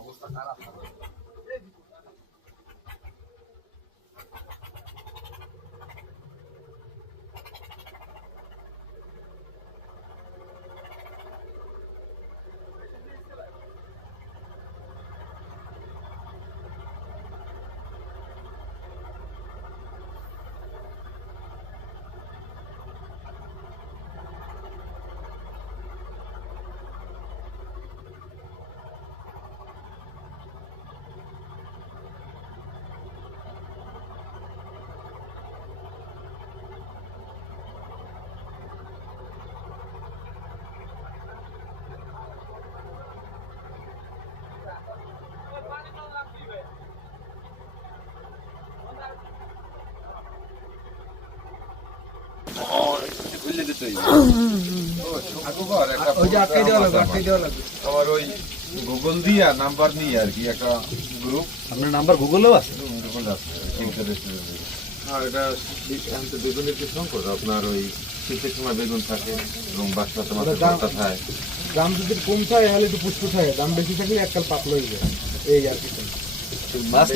অবস্থা খারাপ। আমার ওই গুগল দিয়া নাম্বার নিয়ে আর কি একটা গ্রুপ। আপনার নাম্বার গুগলেও আছে? গুগল আছে। এটা বেগুনের কি সংকট আপনার ওই শীতের সময় বেগুন থাকে এবং বাচ্চা মাথা থাকে, দাম যদি কম থাকে তাহলে একটু পুষ্প থাকে, দাম বেশি থাকলে এককাল পাতলা হয়ে যায় এই আর কি। মাছ